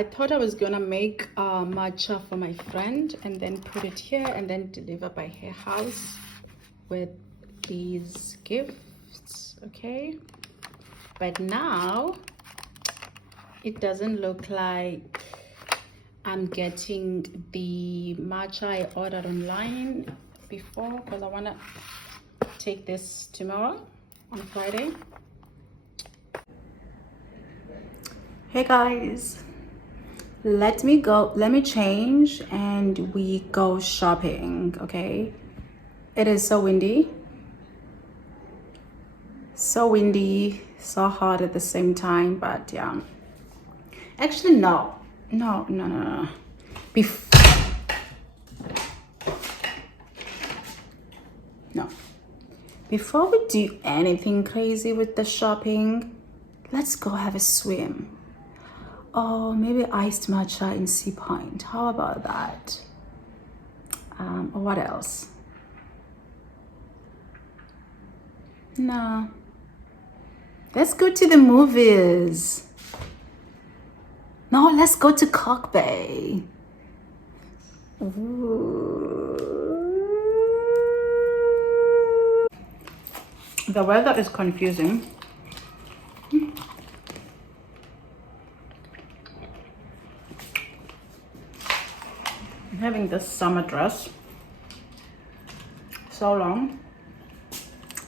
I thought I was gonna make matcha for my friend and then put it here and then deliver by her house with these gifts, okay? But now it doesn't look like I'm getting the matcha I ordered online before, because I want to take this tomorrow on Friday. Hey guys, let me change and we go shopping, okay? It is so windy, so hot at the same time, but yeah. Actually, no. Before we do anything crazy with the shopping, let's go have a swim. Oh, maybe iced matcha in Sea Point. How about that? Or what else? No. Let's go to the movies. No, let's go to Cock Bay. Ooh. The weather is confusing. I'm having this summer dress. So long.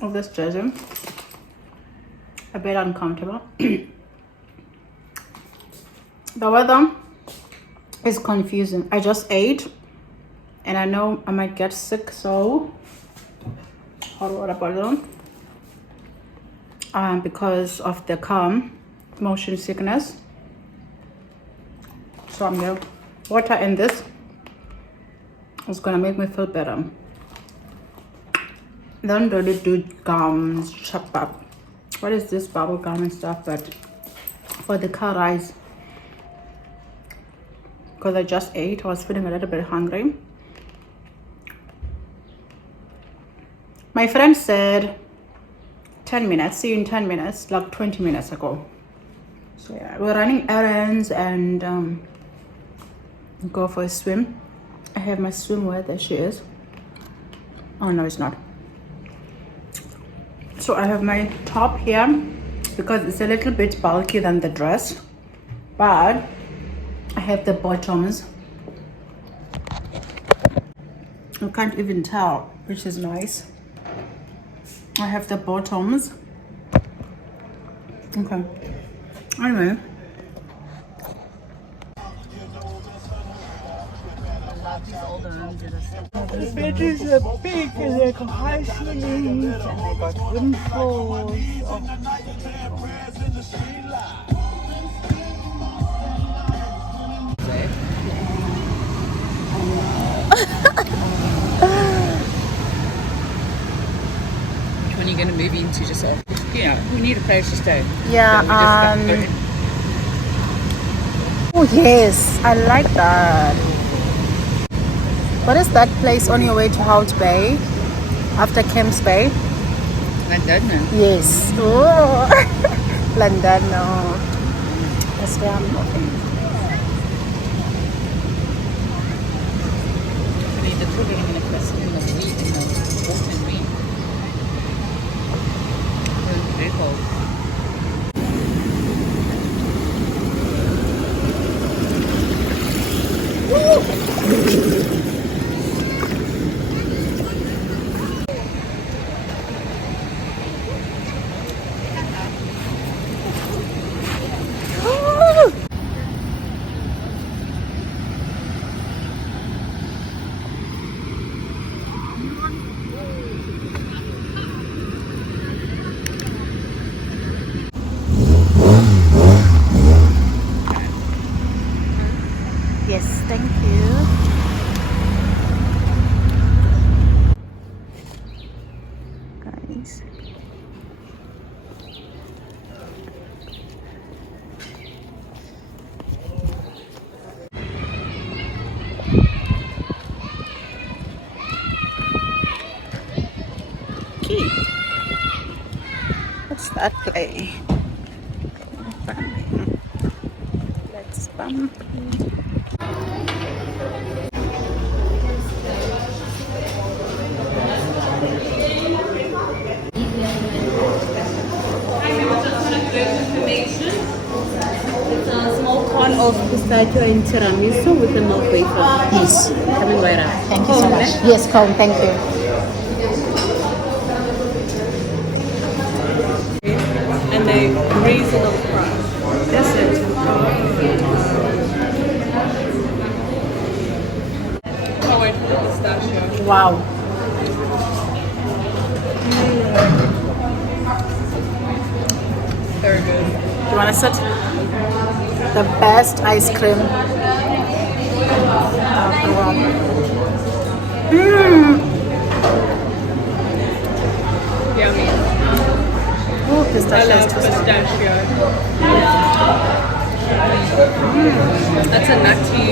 Of this jersey. A bit uncomfortable. The weather is confusing. I just ate and I know I might get sick, so hot water bottle. Because of the motion sickness. So I'm gonna water in this. It's gonna make me feel better. Don't really do gums, chop up. What is this bubble gum and stuff? But for the car rice, because I just ate, I was feeling a little bit hungry. My friend said 10 minutes, see you in 10 minutes, like 20 minutes ago. So yeah, we're running errands and go for a swim. I have my swimwear, there she is. Oh no, it's not. So I have my top here because it's a little bit bulky than the dress, but I have the bottoms. You can't even tell, which is nice. I have the bottoms. Okay. Anyway. The bedrooms are big and they've got high ceilings and they've got wooden floors. When you're going to move into yourself, you know, we need a place to stay. Yeah. Oh yes, I like that. What is that place on your way to Hout Bay? After Kemps Bay? London. Yes. Oh. London. No. That's where I'm moving. I mean, the children are going to cross in the week, in the autumn week. It's very cold. Yes, thank you. Guys. Key. What's that play? Let's It's a small con of pistachio and tiramisu with a milk wafer. Yes. Coming right up. Thank you so much. Yes, Colin, thank you. And they reasonable price. That's it. Oh, wait for the pistachio. Wow. Very good. Do you want to sit? The best ice cream. Yummy. Oh, I pistachio love is too strong. pistachio. That's a nutty.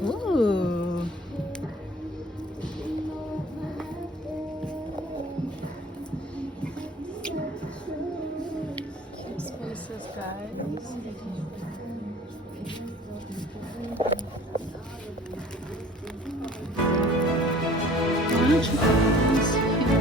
Ooh. Cute spaces, guys. Why don't you put this here?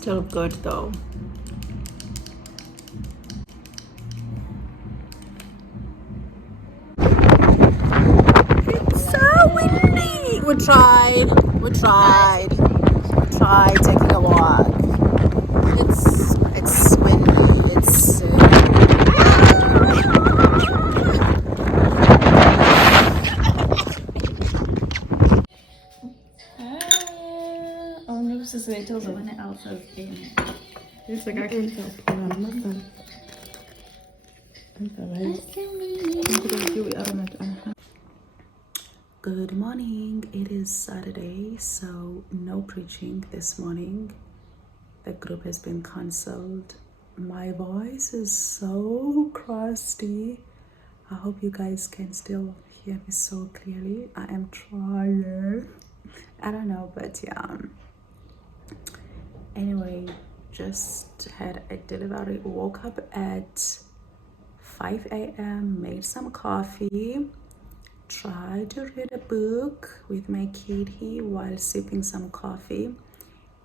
Still good though. It's so windy. We tried taking a walk. It's windy. It's only suspeitos when else has been. it's like I can't Good morning. It is Saturday, so no preaching this morning. The group has been cancelled. My voice is so crusty. I hope you guys can still hear me so clearly. I am trying. I don't know, but yeah. Anyway, just had a delivery. Woke up at 5 a.m., made some coffee, tried to read a book with my kitty while sipping some coffee.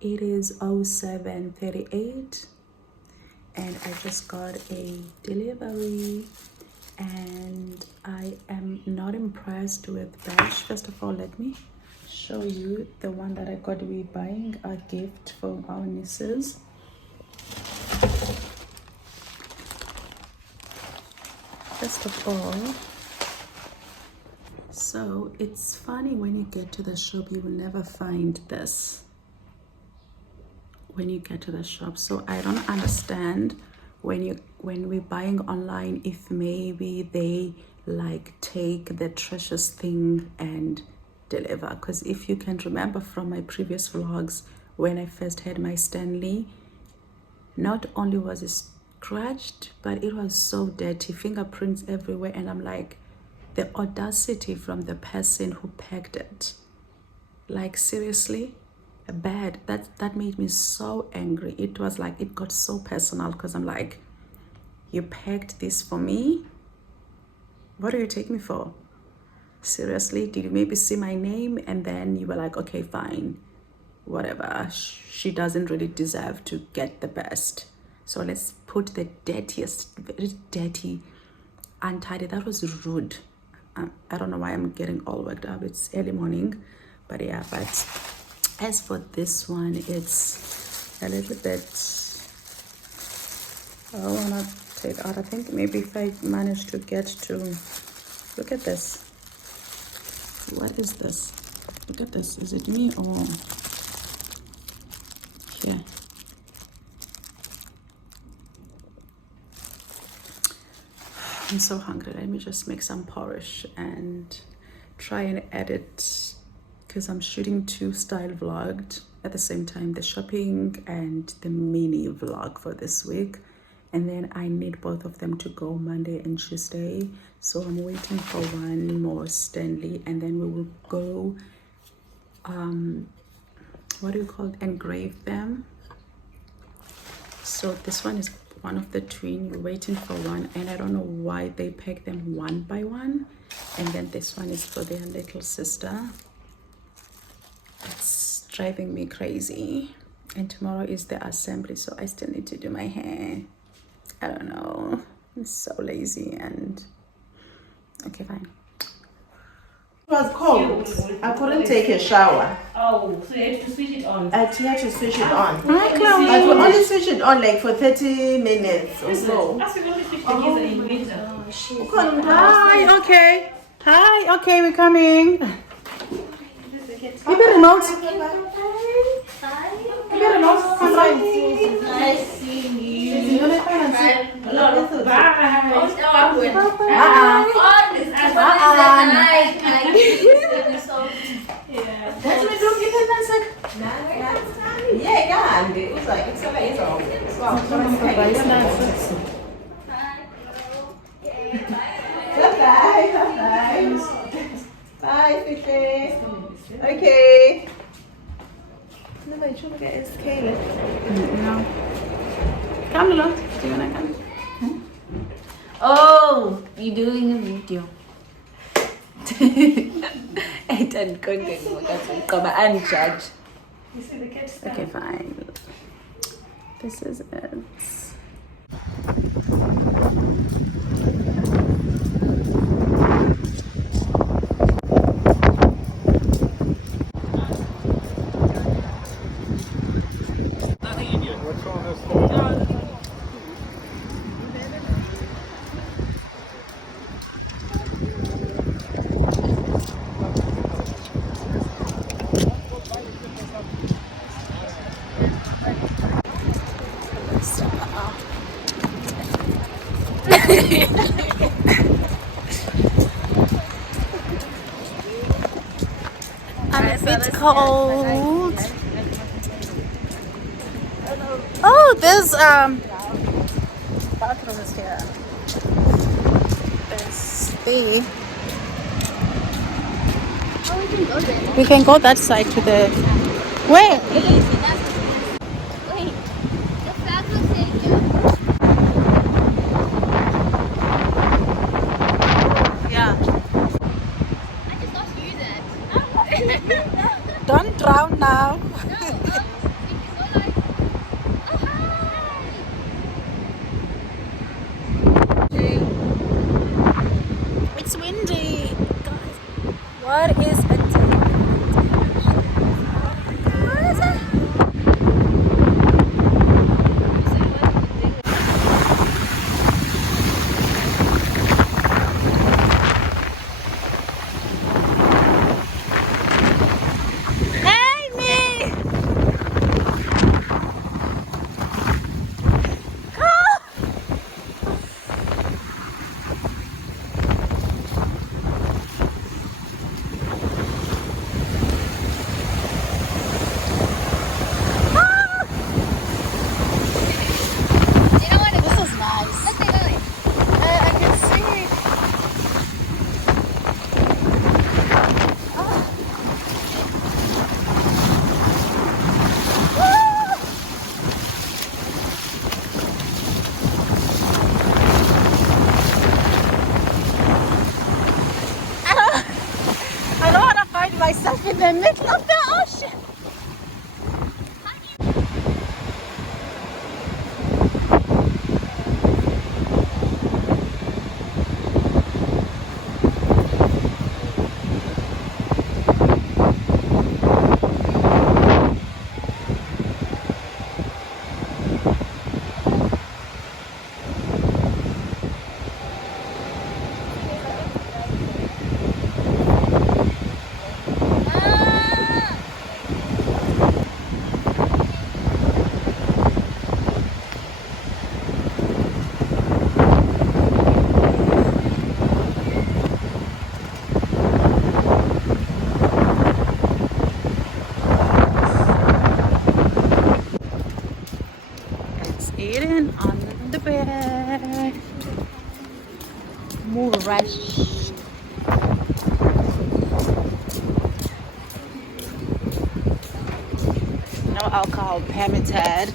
It is 07:38 and I just got a delivery and I am not impressed with Bash. First of all, let me show you the one that I got. We buying a gift for our nieces. First of all, so it's funny when you get to the shop, you will never find this when you get to the shop. So I don't understand when we're buying online, if maybe they like take the treasures thing and deliver. Because if you can remember from my previous vlogs, when I first had my Stanley, not only was it scratched, but it was so dirty, fingerprints everywhere, and I'm like, the audacity from the person who packed it, like seriously bad. That made me so angry. It was like, it got so personal, because I'm like, you packed this for me? What do you take me for? Seriously? Did you maybe see my name and then you were like, okay, fine, whatever, she doesn't really deserve to get the best, so let's put the dirtiest, very dirty, untidy. That was rude. I don't know why I'm getting all worked up. It's early morning, but yeah. But as for this one, it's a little bit, I wanna take out, I think maybe if I manage to get to, look at this. What is this? Look at this. Is it me or here? I'm so hungry. Let me just make some porridge and try and edit, because I'm shooting 2 style vlogged at the same time, the shopping and the mini vlog for this week. And then I need both of them to go Monday and Tuesday. So I'm waiting for one more Stanley, and then we will go, what do you call it? Engrave them. So this one is one of the twin. We're waiting for one, and I don't know why they pack them one by one. And then this one is for their little sister. It's driving me crazy. And tomorrow is the assembly, so I still need to do my hair. I don't know. I'm so lazy and okay, fine. It was cold. I couldn't take a shower. Oh, so you had to switch it on. I had to switch it on. Hi, But Chloe. we only switch it on like for 30 minutes or so. That's we only switch the geyser in winter. Hi, okay. Hi, okay, we're coming. Give me a remote. Give me a remote. Come on. Nice seeing you. Bye. That's my dog. Give it a sec. Yeah, yeah. It was like, it's okay. Bye. Bye. Bye, Fifi. Okay. No, but you look at Caleb. No. Come along. Do you want to come? Oh, you're doing a video. I done content. I'm judge. Okay, fine. This is it. I'm a bit cold. Oh, there's bathroom is here. There's the. Oh, we can go there. We can go that side to the. Where? Wait, the flag was saying yeah. Yeah. I just got to use it. Don't drown now. No, we can go like, oh hi. It's windy. Guys, what is it? What is it? Hey, me! You know what? This is nice. Let's go. I can see. I don't want to find myself in the middle of the ocean. It's eating on the bed. More rush. No alcohol permitted.